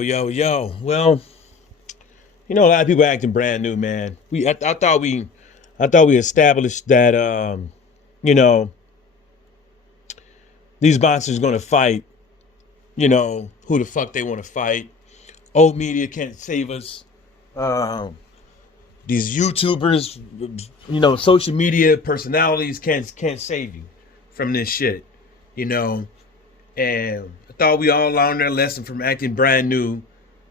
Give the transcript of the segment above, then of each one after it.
Yo. Well, a lot of people acting brand new, man. I thought we established that you know, these monsters going to fight. Who the fuck they want to fight. Old media can't save us. Um, these YouTubers, social media personalities can't save you from this shit. You know, and I thought we all learned our lesson from acting brand new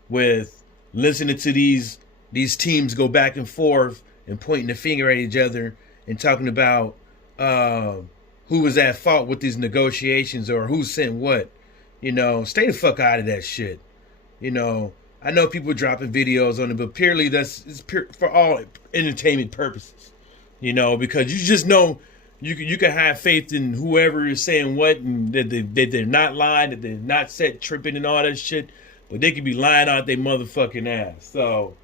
with listening to these teams go back and forth and pointing the finger at each other and talking about uh, who was at fault with these negotiations or who sent what. Stay the fuck out of that shit. You know, I know people dropping videos on it, but purely it's pure, for all entertainment purposes. Because you just know you can have faith in whoever is saying what, and that they're not lying, that they're not set tripping and all that shit, but they could be lying out their motherfucking ass. So,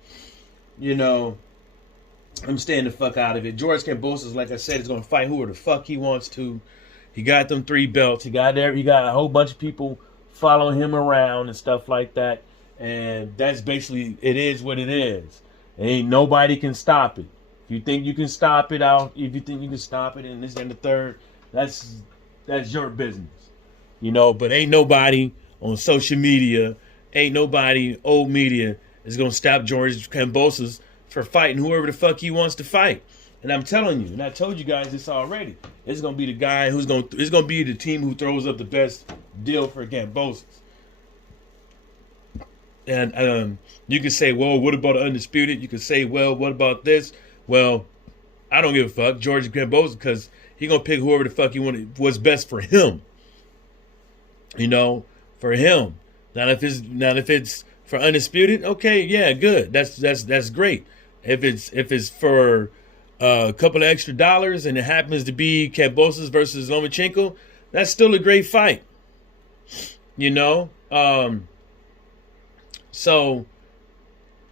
you know, I'm staying the fuck out of it. George Kambosos, like I said, is gonna fight whoever the fuck he wants to. He got them 3 belts. He got a whole bunch of people following him around and stuff like that. And that's basically, it is what it is. Ain't nobody can stop it. If you think you can stop it out, if you think you can stop it and this and the third, that's your business. But ain't nobody on social media, ain't nobody old media is gonna stop George Kambosos for fighting whoever the fuck he wants to fight. And I'm telling you, and I told you guys this already, it's gonna be the guy it's gonna be the team who throws up the best deal for Kambosos. And you can say, well, what about Undisputed? You can say, well, what about this? Well, I don't give a fuck, George Kambosos, because he gonna pick whoever the fuck he wanted, what's best for him. For him. Now if it's for Undisputed, okay, yeah, good. That's great. If it's for a couple of extra dollars and it happens to be Kambosos versus Lomachenko, that's still a great fight. So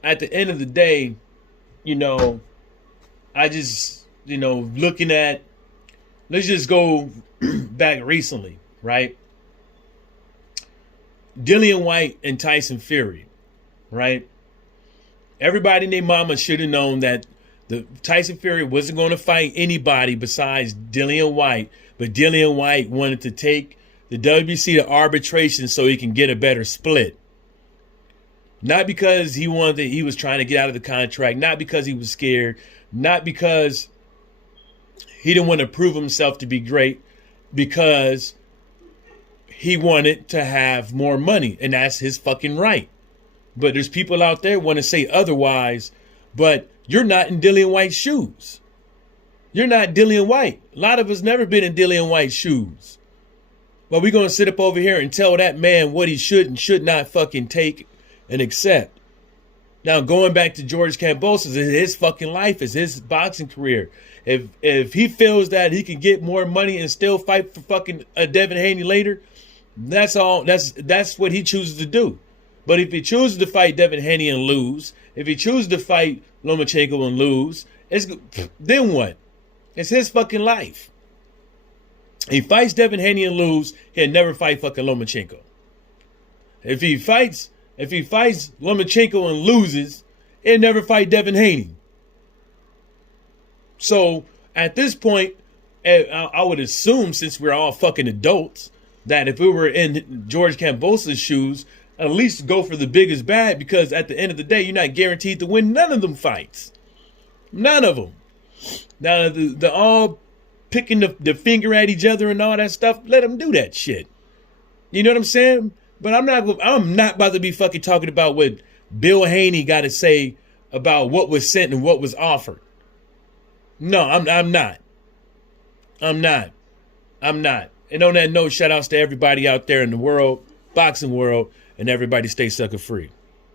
at the end of the day, I just, looking at, let's just go back recently, right? Dillian White and Tyson Fury, right? Everybody and their mama should have known that the Tyson Fury wasn't going to fight anybody besides Dillian White, but Dillian White wanted to take the WBC to arbitration so he can get a better split. Not because he was trying to get out of the contract, not because he was scared, not because he didn't want to prove himself to be great, because he wanted to have more money, and that's his fucking right. But there's people out there want to say otherwise, but you're not in Dillian White's shoes. You're not Dillian White. A lot of us never been in Dillian White's shoes. But we're going to sit up over here and tell that man what he should and should not fucking take and accept. Now, going back to George Kambosos, his fucking life is his boxing career. If he feels that he can get more money and still fight for fucking Devin Haney later, that's all. That's what he chooses to do. But if he chooses to fight Devin Haney and lose, if he chooses to fight Lomachenko and lose, then what? It's his fucking life. He fights Devin Haney and lose, he'll never fight fucking Lomachenko. If he fights Lomachenko and loses, he'll never fight Devin Haney. So at this point, I would assume, since we're all fucking adults, that if we were in George Kambosos' shoes, at least go for the biggest bad, because at the end of the day, you're not guaranteed to win none of them fights. None of them. Now, the all picking the finger at each other and all that stuff, let them do that shit. You know what I'm saying? But I'm not about to be fucking talking about what Bill Haney got to say about what was sent and what was offered. No, I'm not. I'm not. And on that note, shout outs to everybody out there in the world, boxing world, and everybody stay sucker free.